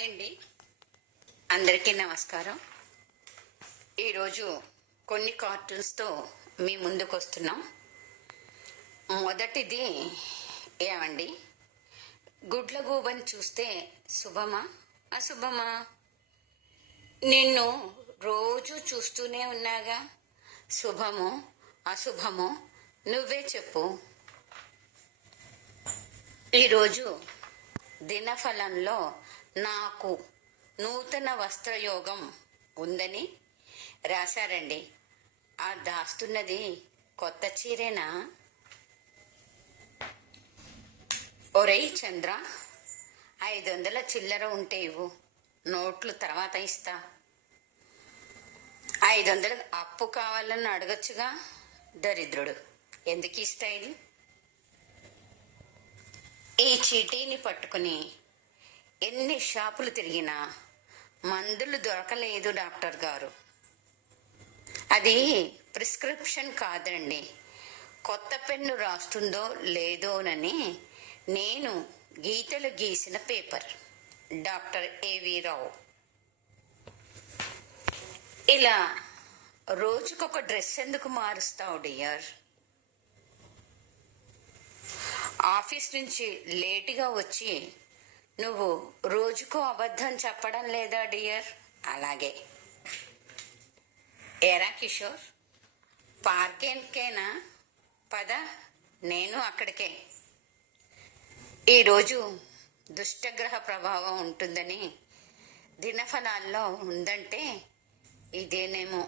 Hi అండి, అందరికీ నమస్కారం. ఈరోజు కొన్ని కార్టూన్స్తో మీ ముందుకు వస్తున్నాం. మొదటిది ఏమండి, గుడ్లగూబని చూస్తే శుభమా అశుభమా? నిన్ను రోజు చూస్తూనే ఉన్నాగా, శుభమో అశుభమో నువ్వే చెప్పు. ఈరోజు దినఫలంలో నాకు నూతన వస్త్రయోగం ఉందని రాశారండి. ఆ దాస్తున్నది కొత్త చీరేనా? ఒరేయ్ చంద్ర, 500 చిల్లర ఉంటే ఇవ్వు, నోట్లు తర్వాత ఇస్తా. 500 అప్పు కావాలని అడగచ్చుగా, దరిద్రుడు ఎందుకు ఈ స్టైల్? ఈ చీటీని పట్టుకుని ఎన్ని షాపులు తిరిగినా మందులు దొరకలేదు డాక్టర్ గారు. అది ప్రిస్క్రిప్షన్ కాదండి, కొత్త పెన్ను రాస్తుందో లేదోనని నేను గీతలు గీసిన పేపర్. డాక్టర్ ఏవి రావు. ఇలా రోజుకొక డ్రెస్ ఎందుకు మారుస్తావు డియర్? ఆఫీస్ నుంచి లేటుగా వచ్చి నువ్వు రోజుకో అబద్ధం చెప్పడం లేదా డియర్? అలాగే ఏరా కిషోర్, పార్కేనా? పద, నేను అక్కడికే. ఈరోజు దుష్టగ్రహ ప్రభావం ఉంటుందని దినఫలాల్లో ఉందంటే ఇదేనేమో.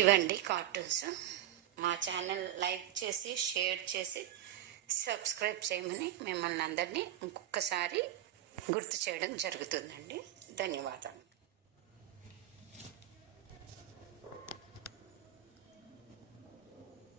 ఇవ్వండి కార్టూన్స్. మా ఛానల్ లైక్ చేసి షేర్ చేసి సబ్స్క్రైబ్ చేయమని మిమ్మల్ని అందరినీ ఇంకొకసారి గుర్తు చేయడం జరుగుతుందండి. ధన్యవాదాలు.